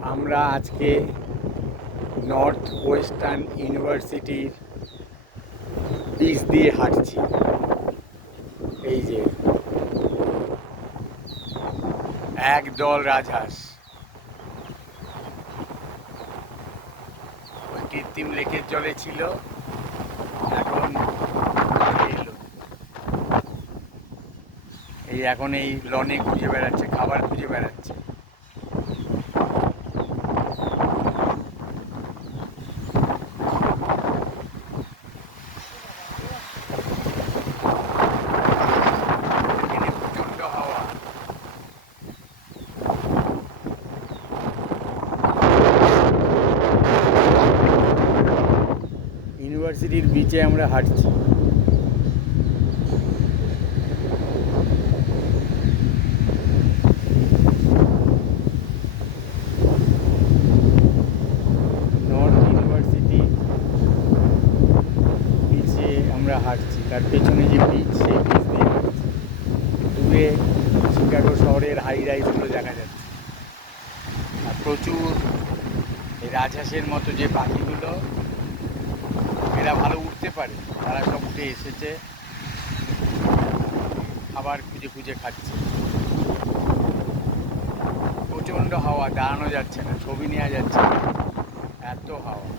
আমরা আজকে north western ইউনিভার্সিটির বিচ দিয়ে হাঁটছি। এই যে। একদল রাজহাঁস। কৃত্রিম লেকের জলে ছিল। এখন এই এখন এই লনে খুঁজে বেড়াচ্ছে, খাবার খুঁজে বেড়াচ্ছে এখানে প্রচণ্ড হাওয়া ইউনিভার্সিটির বিচে আমরা হাঁটছি। নর্থ ইউনিভার্সিটি বিচে আমরা হাঁটছি। তার পেছনে যে বিচ সেই বিচ দিয়ে হাঁটছি। দূরে শিকাগো শহরের হাই রাইজগুলো দেখা যাচ্ছে। আর প্রচুর রাজহাঁসের মতো যে পাখিগুলো এরা ভালো উঠতে পারে। তারা সব উঠে এসেছে। খাবার খুঁজে খুঁজে খাচ্ছে। প্রচণ্ড হাওয়া, দাঁড়ানো যাচ্ছে না, ছবি নেওয়া যাচ্ছে না। এত হাওয়া।